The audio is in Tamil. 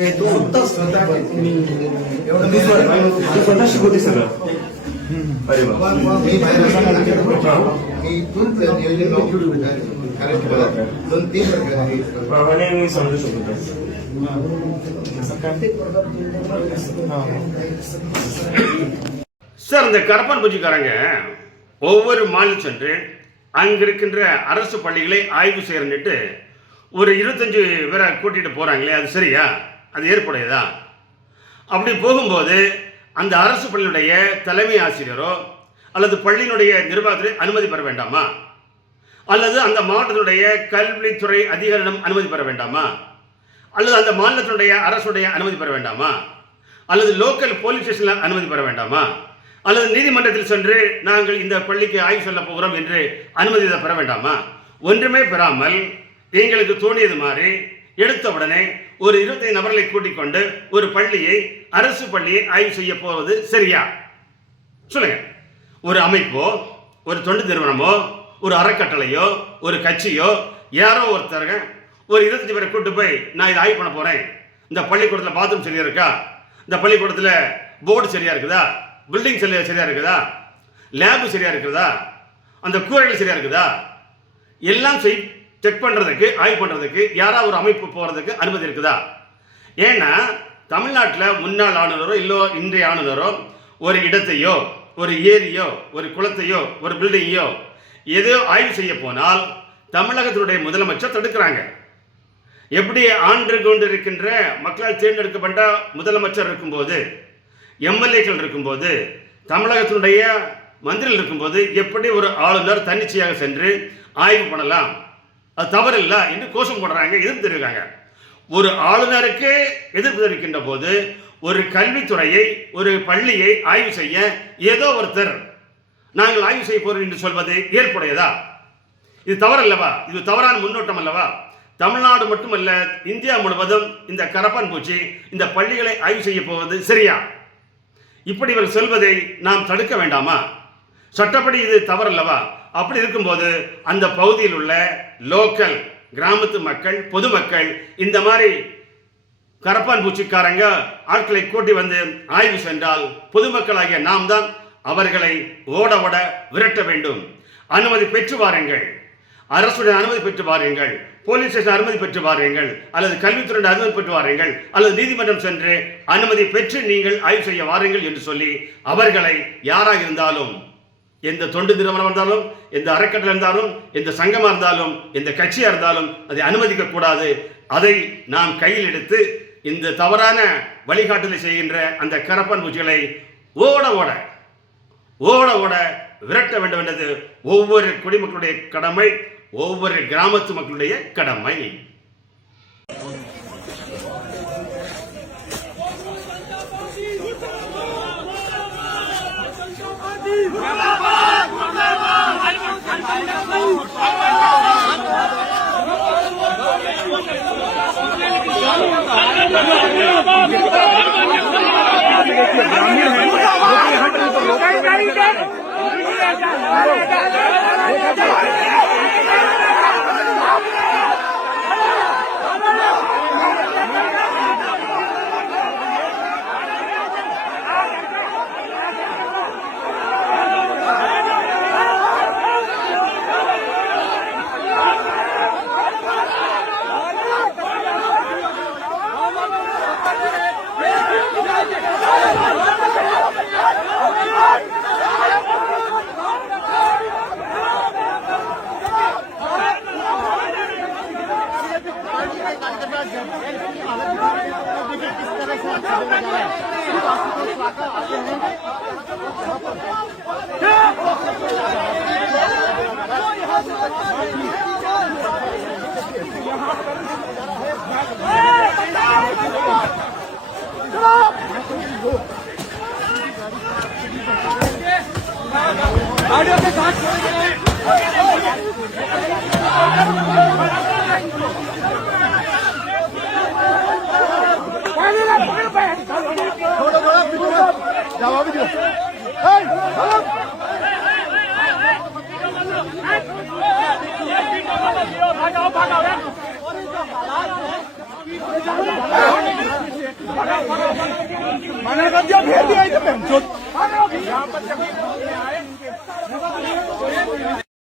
तू स्वतः शिकवते सगळं. अरे वा. मी बाहेर मी इथून नियोजन दोन तीन प्रकारे मी समजू शकतो. சார், இந்த கரப்பான் பூச்சிக்காரங்க ஒவ்வொரு மாநிலம் சென்று அங்க இருக்கின்ற அரசு பள்ளிகளை ஆய்வு செய்யறன்னுட்டு ஒரு 25 பேரை கூட்டிட்டு போறாங்களே, அது சரியா? அது ஏற்புடையதா? அப்படி போகும்போது அந்த அரசு பள்ளியினுடைய தலைமை ஆசிரியரோ அல்லது பள்ளியினுடைய நிர்வாகத்திலே அனுமதி பெற வேண்டாமா? அல்லது அந்த மாவட்டத்தினுடைய கல்வித்துறை அதிகாரிடம் அனுமதி பெற வேண்டாமா? அல்லது அந்த மாநிலத்தினுடைய அரசுடைய அனுமதி பெற வேண்டாமா? அல்லது லோக்கல் போலீஸ் ஸ்டேஷனில் அனுமதி பெற வேண்டாமா? அல்லது நீதிமன்றத்தில் சென்று நாங்கள் இந்த பள்ளிக்கு ஆய்வு சொல்ல போகிறோம் என்று அனுமதி பெற வேண்டாமா? ஒன்றுமே பெறாமல் எங்களுக்கு தோணியது மாதிரி எடுத்த உடனே ஒரு 25 நபர்களை கூட்டிக் கொண்டு ஒரு பள்ளியை, அரசு பள்ளியை ஆய்வு செய்ய போவது சரியா? சொல்லுங்க. ஒரு அமைப்போ, ஒரு தொண்டு நிறுவனமோ, ஒரு அறக்கட்டளையோ, ஒரு கட்சியோ, யாரோ ஒருத்தருங்க ஒரு 25 பேரை கூட்டு போய் நான் இதை ஆய்வு பண்ண போறேன், இந்த பள்ளிக்கூடத்தில் பாத்ரூம் சரியா இருக்கா, இந்த பள்ளிக்கூடத்தில் போர்டு சரியா இருக்குதா, பில்டிங் சரியா இருக்குதா, லேபு சரியா இருக்குதா, அந்த கூரைகள் சரியா இருக்குதா, எல்லாம் செக் பண்றதுக்கு, ஆய்வு பண்றதுக்கு யாராவது ஒரு அமைப்பு போறதுக்கு அனுமதி இருக்குதா? ஏன்னா தமிழ்நாட்டில் முன்னாள் ஆளுநரோ இல்லோ இன்றைய ஆளுநரோ ஒரு இடத்தையோ, ஒரு ஏரியோ, ஒரு குளத்தையோ, ஒரு பில்டிங்கையோ ஏதோ ஆய்வு செய்ய போனால் தமிழகத்தினுடைய முதலமைச்சர் தடுக்கிறாங்க. எப்படி ஆண்டு கொண்டு இருக்கின்ற மக்களால் தேர்ந்தெடுக்கப்பட்ட முதலமைச்சர் இருக்கும்போது, எம்எல்ஏக்கள் இருக்கும்போது, தமிழகத்தினுடைய மந்திரிகள் இருக்கும்போது எப்படி ஒரு ஆளுநர் தன்னிச்சையாக சென்று ஆய்வு பண்ணலாம், அது தவறில்லை என்று கோஷம் போடுறாங்க, எதிர்ப்பு தெரிவிக்கிறாங்க. ஒரு ஆளுநருக்கு எதிர்ப்பு தெரிவிக்கின்ற போது ஒரு கல்வித்துறையை, ஒரு பள்ளியை ஆய்வு செய்ய ஏதோ ஒருத்தர் நாங்கள் ஆய்வு செய்ய போறோம் என்று சொல்வது ஏற்புடையதா? இது தவறல்லவா? இது தவறான முன்னோட்டம் அல்லவா? தமிழ்நாடு மட்டுமல்ல, இந்தியா முழுவதும் இந்த கரப்பான் பூச்சி இந்த பள்ளிகளை ஆய்வு செய்ய போவது சரியா? இப்படி இவர் சொல்வதை நாம் தடுக்க வேண்டாமா? சட்டப்படி இது தவறல்லவா? அப்படி இருக்கும்போது அந்த பகுதியில் உள்ள லோக்கல் கிராமத்து மக்கள், பொதுமக்கள் இந்த மாதிரி கரப்பான் பூச்சிக்காரங்க ஆட்களை கூட்டி வந்து ஆய்வு சென்றால் பொதுமக்களாகிய நாம் தான் அவர்களை ஓட ஓட விரட்ட வேண்டும். அனுமதி பெற்று வாருங்கள், அரசுடைய அனுமதி பெற்று வாருங்கள், போலீஸ் ஸ்டேஷன் அனுமதி பெற்று வாருங்கள், அல்லது கல்வித்துறை அனுமதி பெற்று வாருங்கள், அல்லது நீதிமன்றம் சென்று அனுமதி பெற்று நீங்கள் ஆய்வு செய்ய வாருங்கள் என்று சொல்லி அவர்களை யாராக இருந்தாலும், எந்த தொண்டு நிறுவனம் இருந்தாலும், எந்த அறக்கட்டளை இருந்தாலும், எந்த சங்கமாக இருந்தாலும், எந்த கட்சியாக இருந்தாலும் அதை அனுமதிக்க கூடாது. அதை நாம் கையில் எடுத்து இந்த தவறான வழிகாட்டுதலை செய்கின்ற அந்த கரப்பான் பூச்சிகளை ஓட ஓட ஓட ஓட விரட்ட வேண்டும் என்பது ஒவ்வொரு குடிமக்களுடைய கடமை, ஒவ்வொரு கிராமத்து மக்களுடைய கடமை. गाड़ियों के साथ भागो मैंने कहा दिया भेज दिया इधर यहाँ पर जब